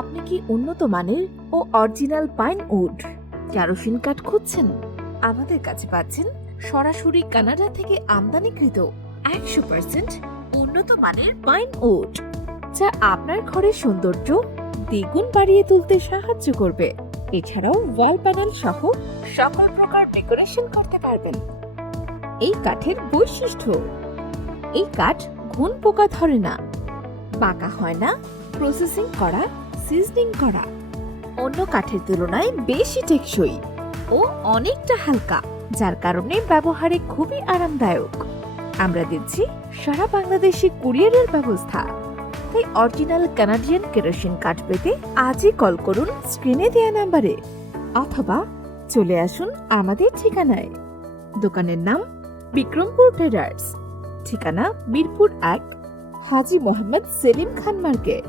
আপনি কি উন্নত মানের ও অরিজিনাল পাইন উড, কেরোসিন কাঠ খুঁজছেন? আমাদের কাছে পাচ্ছেন সরাসরি কানাডা থেকে আমদানিকৃত একশো পার্সেন্ট উন্নত মানের পাইন উড, যা আপনার ঘরের সৌন্দর্য দ্বিগুণ বাড়িয়ে তুলতে সাহায্য করবে। এছাড়াও ওয়াল প্যানেল সহ সকল প্রকার ডেকোরেশন করতে পারবেন। এই কাঠের বৈশিষ্ট্য, এই কাঠ ঘুন পোকা ধরে না পাকা হয় না, প্রসেসিং করা সিজনিং করা। অন্য কাঠের তুলনায় বেশি টেকসই ও অনেকটা হালকা, যার কারণে ব্যবহারে খুবই আরামদায়ক। আমরা দিচ্ছি সারা বাংলাদেশে কুরিয়ারের ব্যবস্থা। তাই অরিজিনাল কানাডিয়ান কেরোসিন কাঠ পেতে আজই কল করুন স্ক্রিনে দেওয়া নাম্বারে অথবা চলে আসুন আমাদের ঠিকানায়। দোকানের নাম বিক্রমপুর ট্রেডার্স। ঠিকানা মিরপুর এক হাজি মোহাম্মদ সেলিম খান মার্কেট।